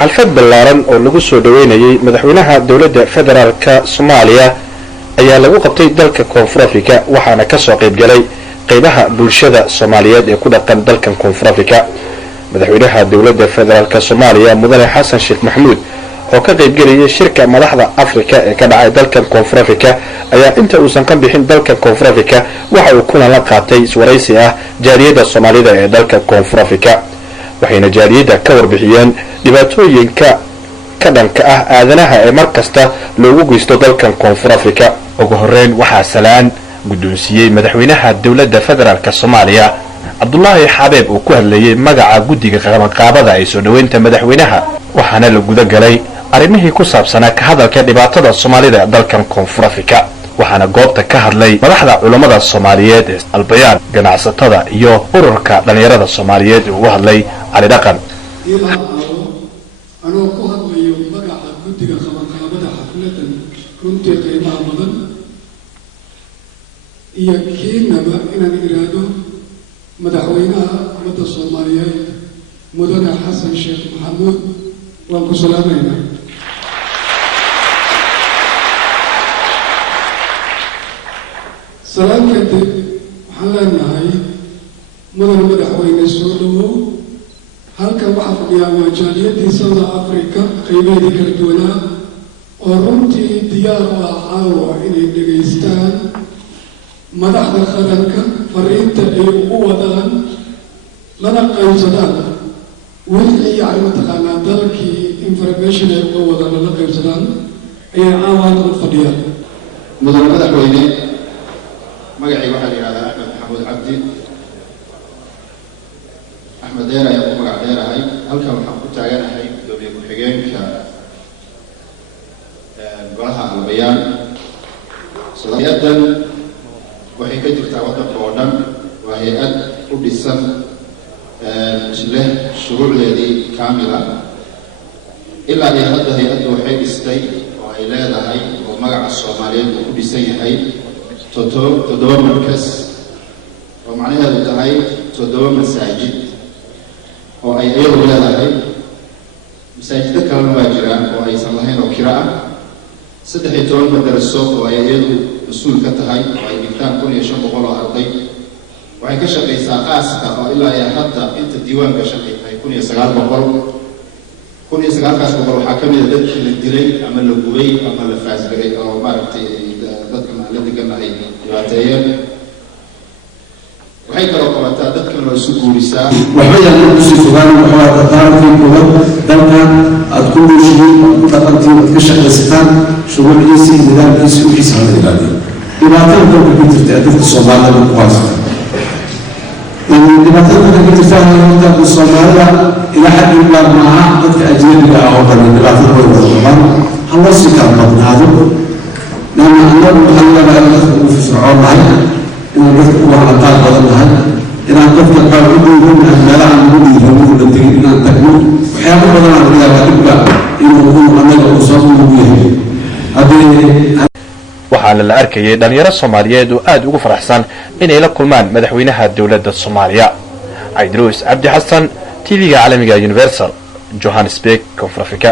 xalfad ballaaran oo lagu soo dhaweynayay madaxweynaha dawladda federaalka Soomaaliya ayaa lagu qabtay dalka Koonfur Afrika waxaana ka soo qayb galay qaybaha bulshada Soomaaliyeed ee ku dhaqan dalkan Koonfur Afrika. madaxweynaha dawladda federaalka Soomaaliya mudane Xasan Sheekh Maxamuud oo ka qayb galay shirka madaxda Afrika ee ka dhacay dalkan Koonfur Afrika ayaa inta uusan ka bixin dalka Koonfur Afrika waxa uu kulan la qaatay iswaraysi ah jaaliyadda Soomaalida ee dalka Koonfur Afrika. waxayna jaaliyadda ka warbixiyeen dhibaatooyinka ka dhanka ah aadanaha ee markasta loogu geysto dalkan Koonfur Afrika. ugu horeyn waxaa salaan guddoonsiyay madaxweynaha dawladda federaalka Soomaaliya Abdullaahi Xabeeb oo ku hadlayay magaca guddiga qabanqaabada ay soo dhaweynta madaxweynaha waxaana la guda galay arrimihii ku saabsanaa ka hadalka dhibaatada Soomaalida dalkan Koonfur Afrika. waxaana goobta ka hadlay madaxda culimada Soomaaliyeed ee albayaan ganacsatada iyo ururka dhalinyarada Soomaaliyeed oo u hadlay Ali Dhaqan. anoo ku hadlayo magaca guddiga qabanqaabada xafladan runtii qiimaha badan iyo keenaba inaan iraado madaxweynaha ummadda Soomaaliyeed mudane Xasan Sheekh Maxamuud waan ku salaamaynaa. salaam kadib waxaan leenahay mudane madaxweyne soo dhawow. halkan waxaa fadhiyaa waa jaaliyadii South Africa qaybeedii kala duwanaa oo runtii diyaar u ah caawa inay dhegaystaan madaxda qaranka fariinta ay ugu wadaan lana qaybsadaan wixii yacni mataqaanaa dalkii information ay uga wadaan lana qaybsadaan ayay caawa halkan u fadhiyaan. mudane madaxweyne magacayga waxaa la yidhahdaa Axmed Maxamuud Cabdi Axmed Deer ayaan ku magac dheerahay. halkan waxaan ku taaganahay gudoomiye ku-xigeenka golaha albayaan. hay-addan waxay ka jirtaa waddanka oo dhan waa hay-ad u dhisan leh shuruucdeedii kaamila ilaa iyo hadda hay-addu waxay dhistay oo ay leedahay oo magaca Soomaaliyeed uu ku dhisan yahay 7 markas oo macnaheedu tahay 7 masaajid oo ay iyadu leedahay. masaajidda kalena waa jiraan oo aysan lahayn oo kira ah. 13 madaraso oo ay iyadu mas-uul ka tahay oo ay dhigtaan 1500 oo arday. waxay ka shaqaysaa qaaska oo ilaa iyo hadda inta diiwaanka shaqeeyay 1900 waxaa ka mid ah dadkii la dilay ama la gubay ama la faasgaray oo maaragtay dadka la deganahay dhibaateeyeen. waxay kaloo qabataa dadkan loo isu guurisaa waxba yaan ku sii fogaan waxaa dadaalkii kuwa dalkan aad ku nooshiin ku dhaqantiin aad ka shaqaysataan shuruuciisa iyo nidaamkiisa wixiisa la ilaaliyo. dhibaatada dalka ka jirta dadka Soomaalida ku haysta dhibaatada ka jirta dadka Soomaalida ilaa xad ilaa maaha dadka ajnabiga ah oo dhan dhibaatada way wada qabaan. hallo si kala badnaado lama annagu waxaan leedahay dadka ugu firfircoonahay inaan dadka ugu hadal badan nahay inaan dadka qaar u dhiiranahay meelaha ugu dhiiranahay la tegin inaan tagno waxyaabo badan aan leeyahay dhibka inuu annaga u soo yahay. waxaana la arkayay dhalinyaro Soomaaliyeed oo aad ugu faraxsan inay la kulmaan madaxweynaha dawladda Soomaaliya. Idris Abdi Hassan TV-ga caalamiga Universal Johannesburg Koonfur Afrika.